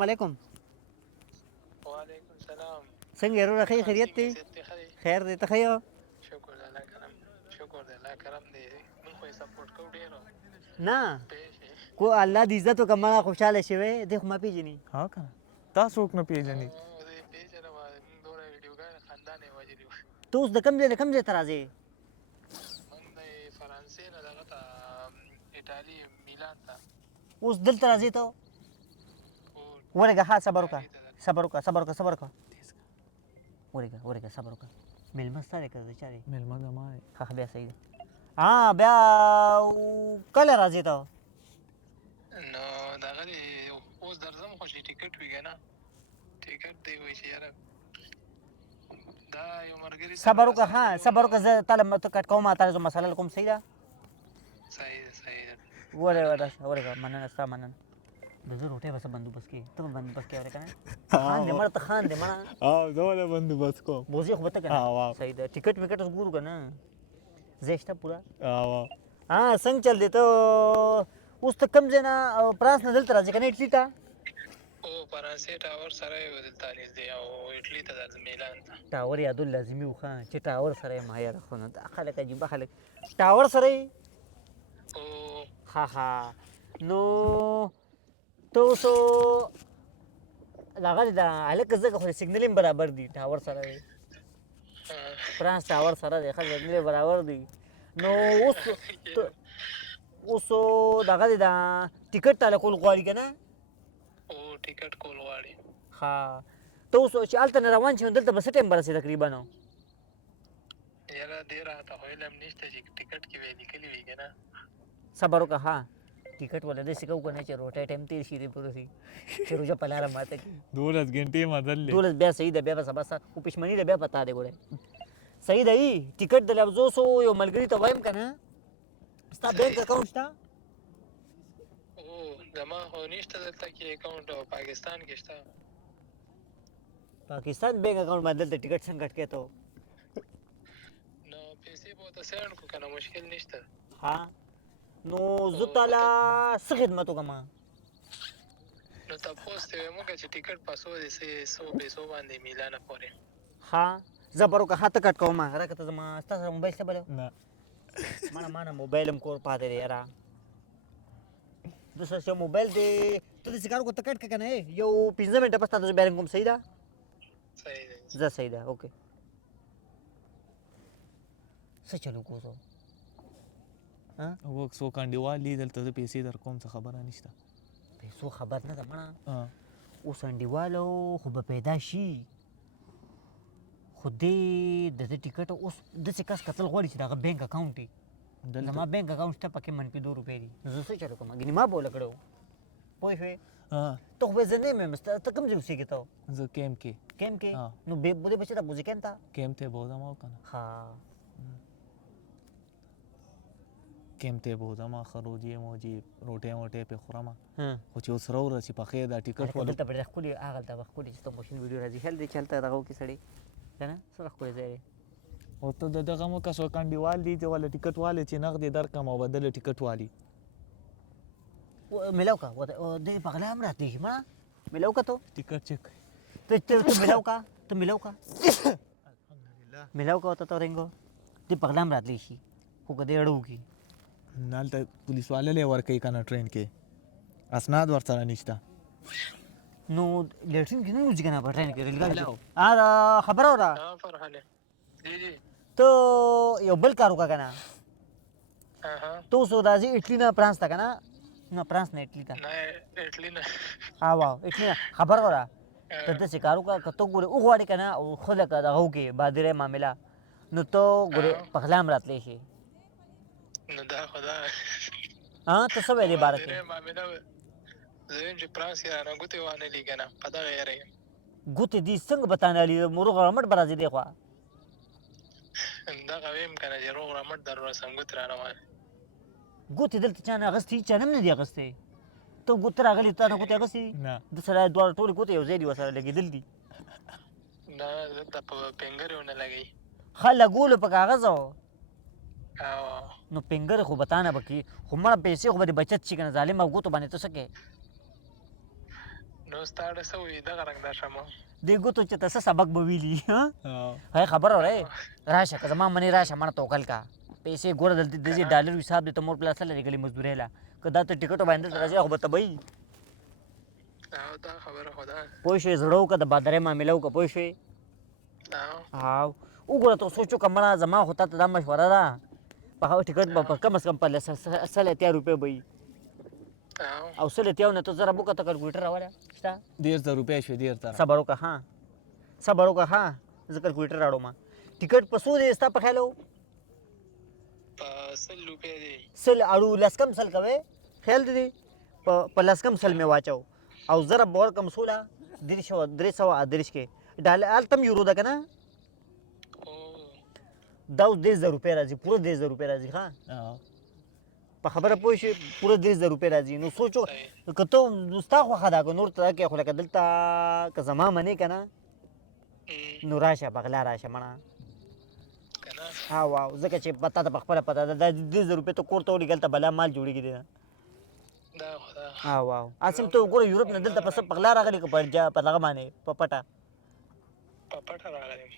वालेकुम। वालेकुम सलाम। څنګه ورو راخی خیریت دی؟ خیر دی ته ښه یو؟ شکر د الله کرم. شکر د الله کرم دی. موږ خو یې سپورټ کوو ډېر. نه کو الله دې عزت وکړه ما خوشحاله شوی دی خو ما پیژني. ها کنه تا څوک نه پیژني؟ زه پیژنم موږ دومره ویډیوګانې خندانې وجلي وو. ته اوس د کوم ځای له کوم ځای ته راځې؟ موږ د فرانسې نه دغه ته ایټالي میلان ته. اوس دلته راځې ته ورېږه. ها صبر وکړه صبر وکړه صبر وکړه صبر وکړه ورېږه صبر وکړه. مېلمه ستا دی که د چا دی؟ مېلمه زما دی. ښه بیا صحیح ده. بیا کله راځې ته؟ نو دغه دی اوس درځم خو چې ټیکټ وي که نه ټیکټ دی وایي چې یاره دا یو ملګري صبر وکړه. ها صبر وکړه زه تاله کټ کوم تا زه مسله کوم. صحیح ده صحیح ده صحیح ده. ورېږه مننه ستا مننه. د زه روټۍ به څه بندوبست کړې ته به بندوبست کړې ورې که نه؟ خاندې مړه ته خاندې مړه. زه ولې بندوبست کوم؟ بوځې خو به ته که نه؟ صحیح ده. ټیکټ ویکټ اوس ګورو که نه؟ ځای شته پوره؟ څنګه چل دی ته اوس ته کوم ځای نه فرانس نه دلته راځې که نه اټلي ته؟ او فرانسې ټاور سره یې دلته نږدې او اټلي ته درځم میلان ته. ټاور یادول لازمي وو ښه چې ټاور سره یې ما یاره خو نه دا خلک عجیبه خلک ټاور سره یې. او ها نو ته اوس دغه دی د هلکه ځکه خو سیګنل هم برابر دي ټاور سره دی. فرانس ټاور سره دی ښه سیګنل یې برابر دی. نو اوس دغه دی د ټیکټ تاله کول غواړي که نه؟ او ټیکټ کول غواړي. ها ته اوس چې هلته نه روان شې نو دلته به څه ټایم به رسې تقریبا؟ یاره دې راته خو علم نشته چې ټیکټ کې به یې لیکلي وي که نه. صبر وکړه. ها ټیکټ ولې داسې کوو که نه چې روټۍ ټایم تېر شي دې پوره شي چې روژه په لاره ماته کړي. 12 घंटे مزل دی. 12 بیا صحیح ده. بیا به سبا خو پښمني ده بیا پتا دی ګوره صحیح ده. ټیکټ د لفظو سو یو ملګري ته وایم که نه ستا بینک اکاونټ شته؟ او زما خو نشته دلته کې اکاونټ او پاکستان کې شته. پاکستان بینک اکاونټ باندې دلته ټیکټ څنګه کټ کې ته؟ نو پیسې به ورته سینډ کړو که نه مشکل نشته. ها نو زه تاله څه خدمت وکړم؟ نو تپوس ته ویم وکړه چې ټیکټ په څو دی څو پیسو باندې میلانه پورې. ها زبر وکړه. ها ته کټ کوم راکړه ته زما ستا سره موبایل شته بل؟ نه مانه موبایل هم کور پاتې دی یاره. دوسره چې موبایل دی ته داسې کار وکړه ته کټ کړه که نه یو 15 منټه پس تا ته زه بیا رنګ کوم. صحیح ده صحیح دی. زه صحیح ده اوکې. څه چلو کوو زه وک څوک انډیوال دي دلته زه پیسې در کوم څه خبره نشته. پیسو خبر نه ده مړه. اوس انډیوالو خو به پیدا شي خو دې د ده ټیکټ اوس داسې کس کتل غواړي چې د هغه بینک اکاونټ وي. زما بینک اکاونټ شته پکې -2 روپۍ دي. نو زه څه چلو کوم؟ ګینې ما بوله کړی و پوه شوې. ته خو به زه نه یم ته کوم ځای اوسېږې ته؟ زه کیم کې. کیم کې؟ نو بودې بچې ته بوځې کیم ته؟ کیم ته بوځم او که نه ها کیم ته بوځم ښه روجې موجې روټۍ ووټۍ پې خورم خو چې اوس راورسي پخې دا ټیکټ دلته به ډېر ښکلي هغلته به ښکلي چې ته موشن ویډیو راځي خیال دی چې هلته دغه وکړي سړی که نه څومره ښکلی ځای دی. او ته د دغه مو که څوک انډیوال دي چې والا ټیکټ والي چې نغد یې درکړم او بدله ټیکټ والي میلاو که دې پغلا هم راتلی شي مړه میلاو که ته ټیکټ چک ته میلاو که ته میلاو که میلاو که ورته ته رنګو دې پغلا هم راتلی شي خو که دې اړه وکړي هلته پولیس والا لی ورکوي که نه ټرین کې اسناد ورسره نشته. نو لیټرین کې نه وځي که نه په ټرین کې ریلګاډي کې خبره وره فرحانه جی جی ته یو بل کار وکړه که نه ته اوس راځې اټلي نه فرانس ته که نه فرانس نه اټلي ته نه اټلي نه اټلي نه خبره وره ته داسې کار وکړه که ته ګورې وغواړې که نه او ښه لکه دغه وکړې بادرۍ معامله نو ته ګورې پخلا هم راتلی شي. نو دا خو دا ته څه وایې دې باره کې؟ معامله زه یم چې فرانس کې رانه ګوتې وانهلي که نه په دغه یاره یم. ګوتې دي څنګه به تا نه هلي روغ رمټ به راځې دی خوا دغه ویم که نه چې روغ رمټ در ورسم ګوتې رانه وانه ګوتې دلته چا نه اخېستې هېچا نه هم نه دي اخېستې. ته ګوته راغلې تا نه ګوتې اخېستې نه د سره دواړه ټولې ګوتې یو ځای دي ورسره لګېدل دي. نه دلته په پینګر ونه لګوي ښه لګولو په کاغذ نو پینګر خو به تا نه به کړي خو مړه پیسې خو به دې بچت شي که نه ظالمه ګوتو باندې ته څه کوې نو ستاره څه وایي دغه رنګ دا شمه دې ګوتو چې ته څه سبق به ویلي ها او هی خبره وره راشه که زما منې راشه مړه توکل کا پیسې ګوره دلته د دې ډالر حساب دی ته مور پلار سره لګلې مزدورۍ له که دا ته ټکټ باندې دلته راځي خو به ته به وي او دا خبره خو ده پوه شوې زړه وکړه د بادرۍ معامله وکړه پوه شوې او وګوره ته سوچ وکړه مړه زما خو تا ته دا مشوره ده په هغه ټکټ به په کم از کم په 180 روپۍ به وي او 180 نه ته ضرب وکړه ته کلکولیټر راوړه شته 1.5 روپۍ شوې 1.5 صبر وکړه ها صبر وکړه ها زه کلکولیټر راوړم ټکټ په څو دی ستا په خیال و په 100 روپۍ دی سل اړو لس کم سل کوې خیال دی په لس کم سل مې واچو او ضرب به ورکړم څوله 330 کې ډالر هلته هم یورو ده که نه دا اوس 10,000 روپۍ راځي پوره 10,000 روپۍ راځي ښه په خبره پوه شې پوره 10,000 روپۍ راځي نو سوچو که ته ستا خوښه ده که نور ته دا کوې خو لکه دلته که زما منې که نه نو راشه بغلا راشه مړه ها واو ځکه چې تا ته په خپله پته ده دا 10,000 روپۍ ته کور ته ولېږه هلته بلا مال جوړېږي دی ها واو اسیم ته وګوره یورپ نه دلته په څه پغلا راغلي که په دغه باندې په پټه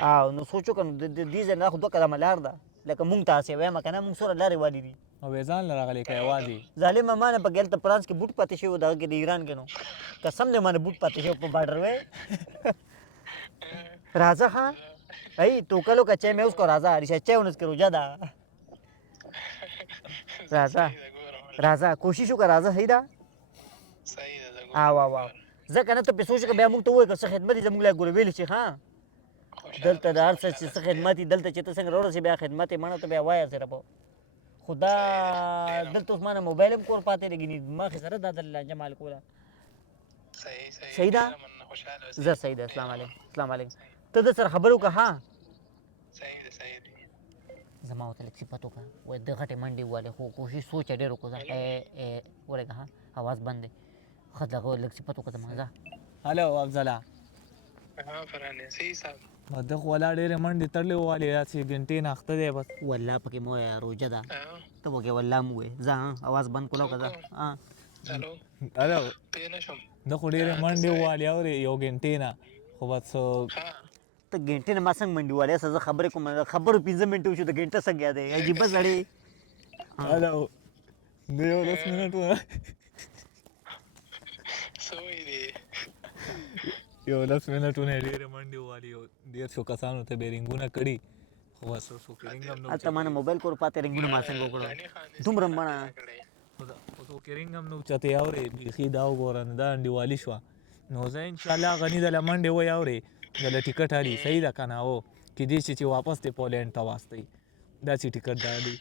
او نو سوچو که نو د دې ځای نه خو 2 قدمه لار ده لکه مونږ ته هسې وایم که نه مونږ څومره لارې والي دي او ځان له راغلی که یوازې ظالمه ما نه پکې هلته فرانس کې بوټ پاتې شوي دغه کې د ایران کې نو قسم دی ما نه بوټ پاتې شوی په باډر وی راځه ها ای توکلو که چای مې اوس کو راځه ریشه چای ونس کې روجه ده راځه راځه کوشش وکړه راځه صحیح ده واو ځکه نه ته پې سوچ که بیا موږ ته ووایې که څه خدمت یې زموږ لا ګوره ویلې شي ښه دلته د هر څه چې څه خدمت یې دلته چې ته څنګه راورسې بیا خدمت یې مړه ته بیا وایه سره به خو دا دلته اوس ما نه موبایل هم کور پاتې دی ګینې ما خې سره دا د لانجه مال کوله صحیح ده زه صحیح ده السلام علیکم السلام علیکم ته د سره خبرې وکړه ها زما ورته لږ صفت وکړه وایي د غټې منډې ووالې خو کوشش سوچ یې ډېر وکړو ځه ورېږه ها اواز بند دی ښه دغه لږ صفت وکړه زما ځه هلو افضله ده خو ولا ډېرې منډې تړلې ووالې داسې ګنټې نه اخته دی بس والله پکې مو وایه روجه ده ته پکې والله مو وایې ځه اواز بند کړه وکړه ځه هلو ده خو ډېرې منډې ووالې اورې یو ګنټې نه خو بس ته ګنټې نه ما څنګه منډې والې زه خبرې کوم خبرو 15 منټه وشو د ګنټه څنګه یاد دی عجیبه سړی هلو د یو 10 منټونه یو 10 منټونه ډېرې منډې ووالې یو 150 کسانو ته به رینګونه کړي خو بس څوک رینګ هم نه هلته ما نه موبایل کور پاتې رینګونه ما څنګه وکړو دومره مړه خو څوک رینګ هم نه اوچتې اورې بیخي دا وګوره نو دا انډیوالي شوه نو زه انشاءالله غني دله منډې وی اورې دله ټیکټ هلي صحیح ده که نه هو کیدای شي چې واپس دې پولینډ ته واستوي داسې ټیکټ دا دی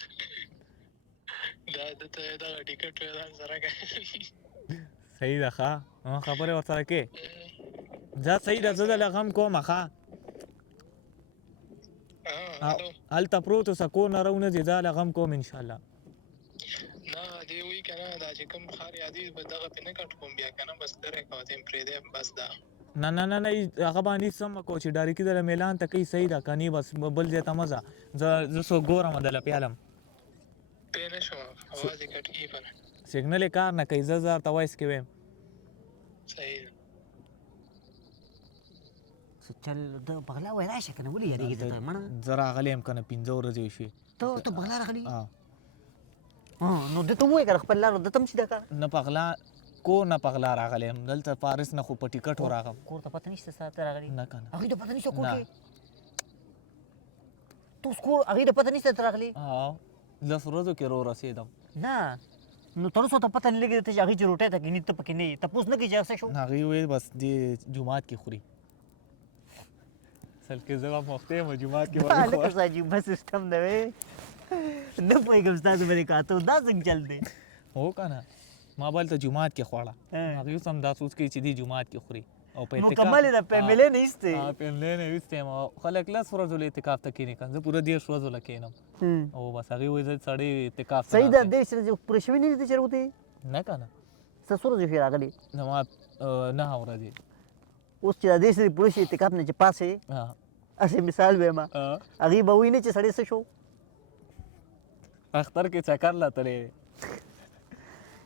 صحیح ده ښه خبرې ورسره کې ځه صحیح ده زه دله غم کومه ښه هلته پروت اوسه کور نه راونځې زه هله غم کوم انشاءالله نه دې وایي که نه دا چې کوم ښار یادېږي به دغه پې نه کټ کوم بیا که نه بس لرې کوه ته یې پرېږدی بس دا نه نه نه نه هغه باندې سم مه کوه چې ډایرکټي دله میلان ته کوي صحیح ده که نه بس بل ځای ته مه ځه زه څوک ګورم دله پیالم پې نه شوم اواز یې کټ کېږي په نه سیګنل یې کار نه کوي زه ورته وایس کې ویم صحیح ده چل د بغلا وای راشه که نه ولې یارېږي ته مړه زه راغلی یم که نه 15 ورځې وشوې ته بغلا راغلي نو ده ته ووایې که خپل لار ده ته هم چې دا کار نه پغلا کور نه پغلا راغلی یم دلته پاریس نه خو په ټیکټ راغم کور ته پته نشته ستا ته راغلي نه که نه هغوی ته پته نشته کور کې ته اوس کور هغوی ته پته نشته ته راغلي 10 ورځو کې رسېدم نه نو تر اوسه ته پته نه لګېده ته چې هغوی چې روټۍ ته کښېني ته پکې نه یې تپوس نه کوي چې څه شو هغوی ویل بس دې جومات کې خوري اصل کې زه هم وخته یم جومات کې هلکه څه عجیبه سیسټم دی وی نه پوهېږم ستاسو باندې کاته دا څنګه چل دی هو که نه ما به هلته جومات کې خوړه هغوی اوس هم دا سوچ کوي چې دې جومات کې خوري او په مکمل یې ده پیملې نه ایستې پیملې نه ایستې یم خلک 10 ورځو له اعتکاف ته کښېني که زه پوره 10 ورځو له کښېنم او بس هغوی وایي زه سړی اعتکاف ته صحیح ده دې پوره شوي نه دي ته چې راوتې نه که نه څه څو ورځې ښې راغلي زما 9 ورځې اوس چې دا دې سړي پوره شي اعتکاف نه چې پاسې هسې مثال وایم هغوی به وایي نه چې سړی څه شو اختر کې چکر لا تللی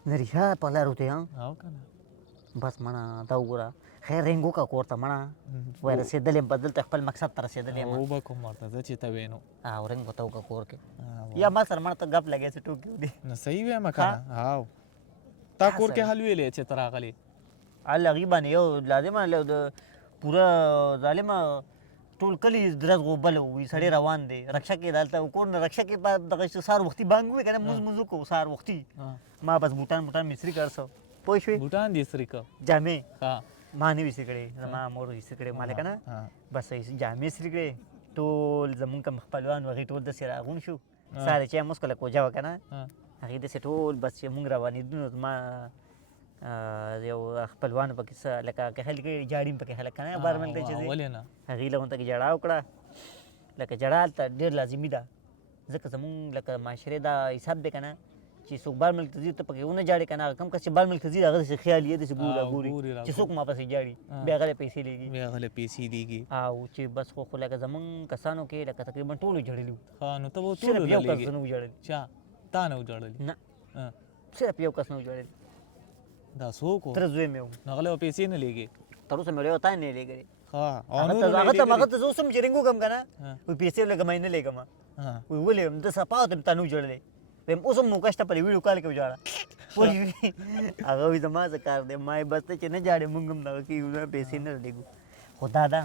نه رښتیا په لار وتې او که نه بس مړه دا وګوره خیر رنګ وکړه کور ته مړه وایي رسېدلی یم په دلته خپل مقصد ته رسېدلی یم او به کوم ورته زه چې ته وینو او رنګ ورته وکړه کور کې یا ما سره مړه ته ګپ لګیا څه ټوکې ودي نو صحیح وایم کنه هاو تا کور کې حل ویلې چې ته راغلې هغې باندې یو لازمه د پوره ظالمه ټول کلي درز غوبل وي سړی روان دی رکشه کې دلته کور نه رکشه کې دغه سهار وختي بانګ وي که نه مونځ مونځ وکړو سهار وختي ما بس بوټان مصري کړ څه پوه شوې بوټان دې استري که جامې ها ما نه وي ایستې کړې زما مور ایستې کړې ما که نه بس جامې ایستې کړې ټول زمونږ کوم خپلوان و هغې ټول داسې راغونډ شو سهار چې موږ کله کوجه وه که نه هغې داسې ټول بس چې مونږ روانېدو نو زما یو خپلوان پکې څه لکه که خلک جاړي هم پکې خلک که نه بار ملک ته چې ولې نه هغې له غونته کې ژړا وکړه لکه ژړا هلته ډېر لازمي ده ځکه زمونږ لکه معاشرې دا حساب دی که نه چې څوک بار ملک ته ځي ته پکې ونه ژاړې که نه هغه کم کس چې بار ملک ته ځي هغه داسې خیال یې داسې ګوري چې څوک ما پسې ژاړي بیا هغه له پیسې لېږي بیا هغه له پیسې لېږي او چې بس خو لکه زمونږ کسانو کې لکه تقریبا ټولو ژړلي وو ها نو ته به صرف ټولو یو له کس لېږې نه و ژړلی چا تا نه و ژړلي نه صرف یو کس نه و ژړلی دا څوک و تره زوی مې و نو هغه له به پیسې نه لېږې تر اوسه مې یو تا نه لېږلې ها او هغه ته زه اوس هم چې رنګ وکړم که نه وایي پیسې لږه مې نه لېږم وایي ولې ویم د صفا ته مې تا نه و ژړلی ویم اوس هم موقع شته په دې ویډیو کال کې وژاړه پوه شوې هغه وایي زما څه کار دی ما یې بس ته چې نه ژاړې مونږ هم دغه کېږو پیسې نه لېږو خو دا ده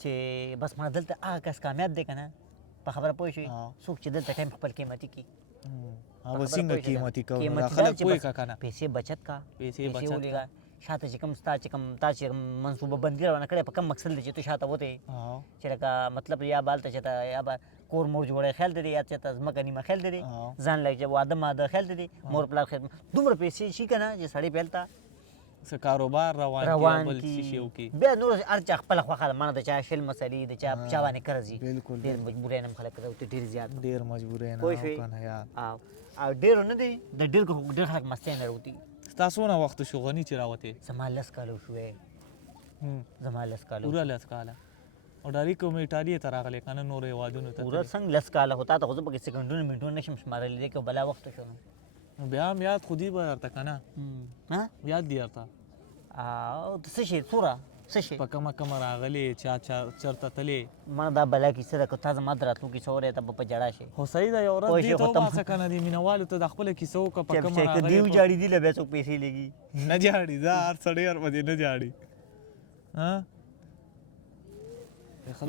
چې بس ما دلته هغه کس کامیاب دی که نه په خبره پوه شوې څوک چې دلته ټایم خپل قیمتي کړي هغه څنګه قیمتي کوو نو خلک پوهې که که نه پیسې بچت کا پیسې بچت ولېږه شاته چې کوم ستا چې کوم تا چې منصوبه بندي روانه کړې په کوم مقصد دی چې تو شاته وتې چې لکه مطلب یا به هلته چې ته یا به کور مور جوړی خیال دی یا چې ته ځمکه نیمه خیال دی ځان لږ واده ماده خیال دی مور پلار خدمت دومره پیسې شي که نه چې سړی په هلته څه کاروبار روان بل څه شي وکړي بیا نور هر چا خپله خوښه ده مانه د چا شل مسلې د چا چا باندې قرض وي بالکل ډېر مجبوریان هم خلک ورته ډېر زیات ډېر مجبورۍ نه پوه شوې او ډېرو نه دی د ډېر خلک مستۍ نه راوتي ستا څونه وخت شو غني چې راوتې زما 10 کاله شوې زما 10 کاله پوره 10 کاله او ډاري کوم ایټالیا ته راغلی که نه نورو هېوادونو ته پوره څنګه 10 کاله خو تا ته خو زه پکې سیکنډونه منټونه نشم شمارلی دی که بلا وخت شو نو بیا هم یاد خو دي به درته که نه یاد دي درته او څه شی څوره څه شی په کومه راغلې چا چېرته تلې ما دا بلا کیسه ده که تا زما د راتلو کیسه وری ته به په ژړا شي خو صحیح ده یو ورځ دې ته وباسه که نه دې مینهوالو ته د خپله کیسه وکړه په کومه چې دې وژاړي دي له بیا څوک پیسې لګي نه جاړي دا هر سړی ورپسې نه جاړي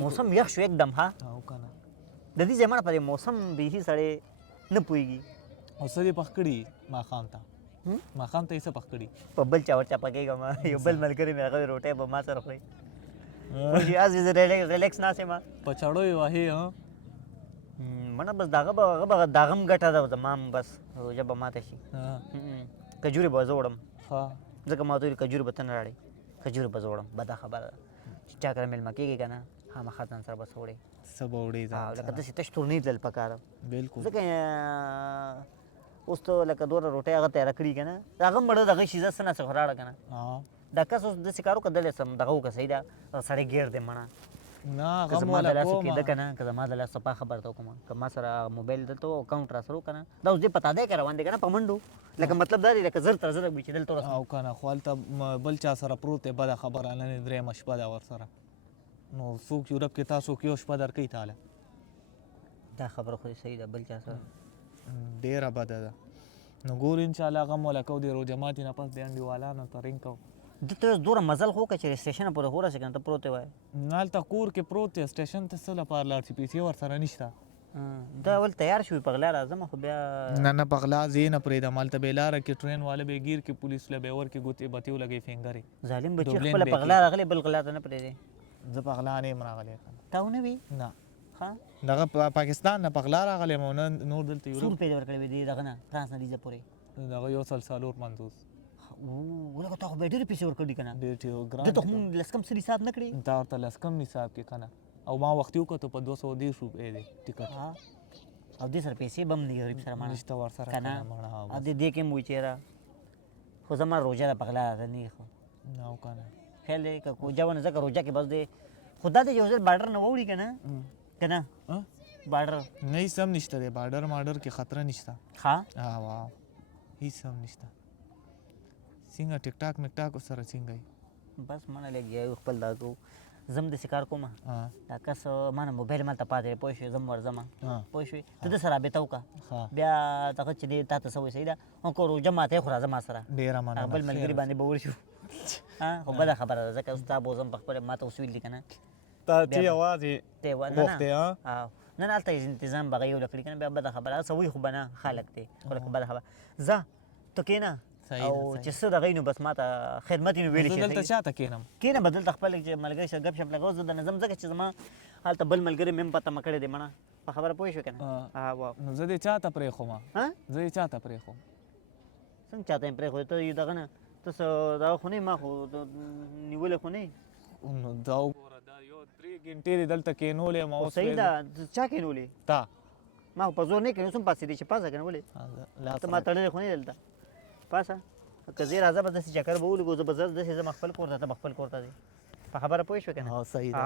موسم یخ شو एकदम ها او که نه د دې ځای مړه په دې موسم بیخي سړی نه پوهېږي او څه دې پخ کړي ماښام ته ماښام ته یې څه پخ کړي په بل چا ورچا پکېږم یو بل ملګری مې هغه روټۍ به ما سره خوري هسې زه ریلیکس ناست یم په چړو یې وهې مړه بس دغه به دغه هم ګټه ده زما هم بس روژه به ماته شي کجورې به زه وړم ځکه ما ته ویل کجورې به ته نه راړې کجورې به زه وړم بده خبره ده چې چا کره مېلمه کېږي که نه خامخا ځان سره به څه وړې څه به وړې لکه داسې تش تور نه تلل پکار بالکل ځکه اوس ته لکه دوره روټۍ هغه تیاره کړي که نه هغه مړه دغه شیزه څه نه څه راړه که نه دا کس اوس داسې کار وکړه دلې سم دغه وکړه صحیح ده سړی ګیر دی مړه نه که زما د لاسو کېده که نه که زما د لاس صفا خبرته وکړم که ما سره موبایل دلته و اکاونټ راسره و که نه دا اوس دې په تادی کې روان دی که نه په منډو لکه مطلب دا دی لکه زر تر زره وي چې دلته ورسم او که نه خو هلته بل چا سره پروت دی بده خبره نن یې درېیمه شپه ده ورسره نو څوک یورپ کې تاسو یو شپه درکوي تاله دا خبره خو صحیح ده بل چا سره ډېره بده ده نو ګور انشاءالله غم ولکو د روژه ماتې نه پس د انډیوالانو ته رنګ کوو دلته اوس دومره مزل خو وکړه چې سټیشنه پورې خو راسې که نه ته پروت وای هلته کور کې پروت دی سټیشن ته څه لپاره لاړ شي پیسې ورسره نشته دا ول تیار شوي په غلا راځم خو بیا نه په غلا زه یې نه پرېږدم هلته به یې لاره کې ټرین والا به یې ګیر کې پولیس له به یې ورکړي ګوتې بتې ولګوي فینګرې ظالم بچي خپله په غلا راغلی بل غلا ته نه پرېږدي زه په غلا نه یم راغلی تا ونه وي نه ښه دغه پاکستان نه په غلا راغلی یم او نه نور دلته څو یورپ روپۍ دې ورکړې وې دې دغه نه فرانس نه لیزه پورې دغه 150 ولکه تا خو به یې ډېرې پیسې ورکړي که نه ډېر ګران دلته خو مونږ لس کم څه حساب نه کړې تا ورته لس کم حساب کې که نه او ما وختي وکړو په 210 روپۍ دی ټکټ او دې سره پیسې به هم نه غریب سره مړه نشته ورسره که نه او دې کې هم وایي چېره خو زما روژه ده په غلا راته نه خو نه او که نه خیال دی که روژه ونه ځکه روژه کې بس دی خو دا دی یو ځل باډر نه واوړي که نه باډر نه هېڅ هم نشته دی باډر ماډر کې خطره نشته ښه واو هېڅ هم نشته څنګه ټیک ټاک میک ټاک سره څنګه یې؟ بس مانه لګیا خپل دا کو زم داسې کار کوم دا کس ما نه موبایل مالته پاتې دی پوه شوې زه هم ورځم پوه شوې ته داسې رابطه وکړه بیا دغه چې دی تا ته څه وایي صحیح ده که روژه ماته یې خو راځه ما سره ډېره مننه بل ملګري باندې به ورشو خو بده خبره ده ځکه ستا به زم پخپله ما ته اوس ویل دي که نه ته چې یوازې ته غوښتې نه نه هلته انتظام به هغه یو لکړي که نه بیا بده خبره هسه وایي خو به نه خلک دی خو لکه بده خبره ځه ته کښېنه او چې څه دغه نو بس ما ته خدمت یې نو ویلی شي دلته چاته کښېنم کښېنه به دلته خپل چې ملګري سره ګپ شپ لګوه زه دننه ځم ځکه چې زما هلته بل ملګري مې هم پته مه کړې دی مړه په خبره پوه شوې که نه نو زه دې چاته پرېښوم زه یې چاته پرېښوم څنګه چاته یې پرېښودې ته یو دغه نه ته څه دغه خو نه یې ما خو نیولې خو نه یې نو دا وګوره دا یو 3 ګنټې دې دلته کښېنولې یم خو صحیح ده چا کښېنولې تا ما خو په زور نه کښېنوس هم پاسېدې چې پاسه که نه ولې ته ما تړلې خو نه یې دلته پاسه که زه راځه به داسې چکر به ولګو زه به داسې ځم خپل کور ته ته به خپل کور ته ځې په خبره پوه شوې که نه صحیح ده